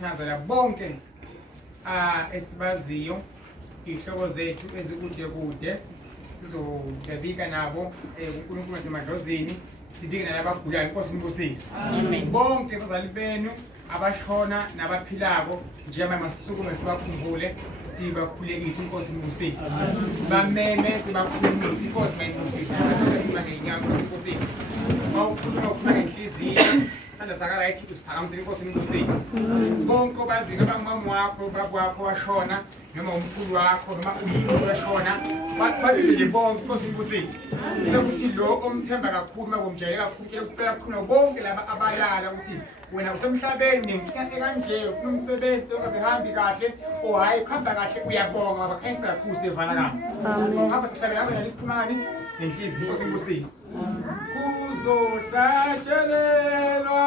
Ngazela bonke esibaziyo ihloko zethu ezikude kude sizobika nabo uNkulunkulu wasemadlozini sibike nalabagulayo inkosi imbusisi. Amen. Bonke abazali benu abashona nabaphilako njengoba masisukume sibakhumbule sibakhulekise inkosi imbusisi. Sibameme sibakhulekise inkosi mayimbusisi. Siba ngenyanga inkosi imbusisi. Mawukhuluma ukuphaka inhliziyo sanda sakala ithi usiphakamisele inkosi imbusisi. Bonke baziyo abamama wakho baba wakho washona noma umkhulu wakho noma umkhulu washona bathi nje bonke inkosi imbusisi. Sekuthi lo omthemba kakhulu makumjayele kakhulu usicela kakhulu bonke laba abayala ukuthi wena usemhlabeni nenkinga ekanje ufuna umsebenzi ongazihambi kahle hayi kuhamba kahle uyabonga abakhanyisa kakhulu sevana kahle. So ngapha sihlale ngapha nalisiphumani nenhliziyo inkosi imbusisi. Kuzohlatshelelwa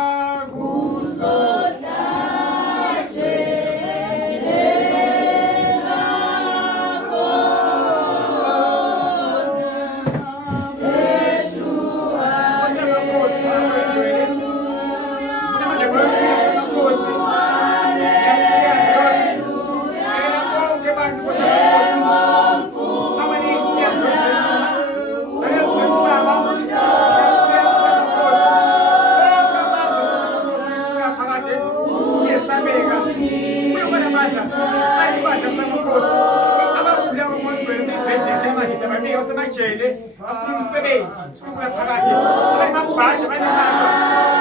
jele afuna umsebenzi ukula phakathi abanye mabhadi abanye masho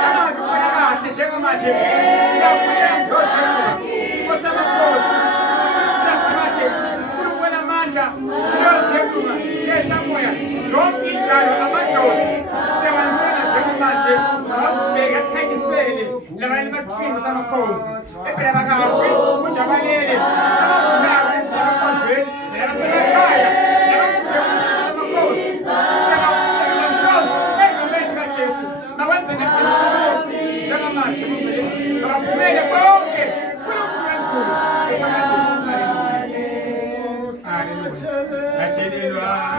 akazi khona kahle njengamanje uyafuna zozenza kosamakhosi unakusathi uNkulunkulu amandla uyozenza yesha moya zonke indalo amadlozi sewangena njengamanje wasibheka sikhanyisele labanye bathini samakhosi ephela bakafi kujabalele abagulayo esibakhonzweni nabasekhaya Hallelujah.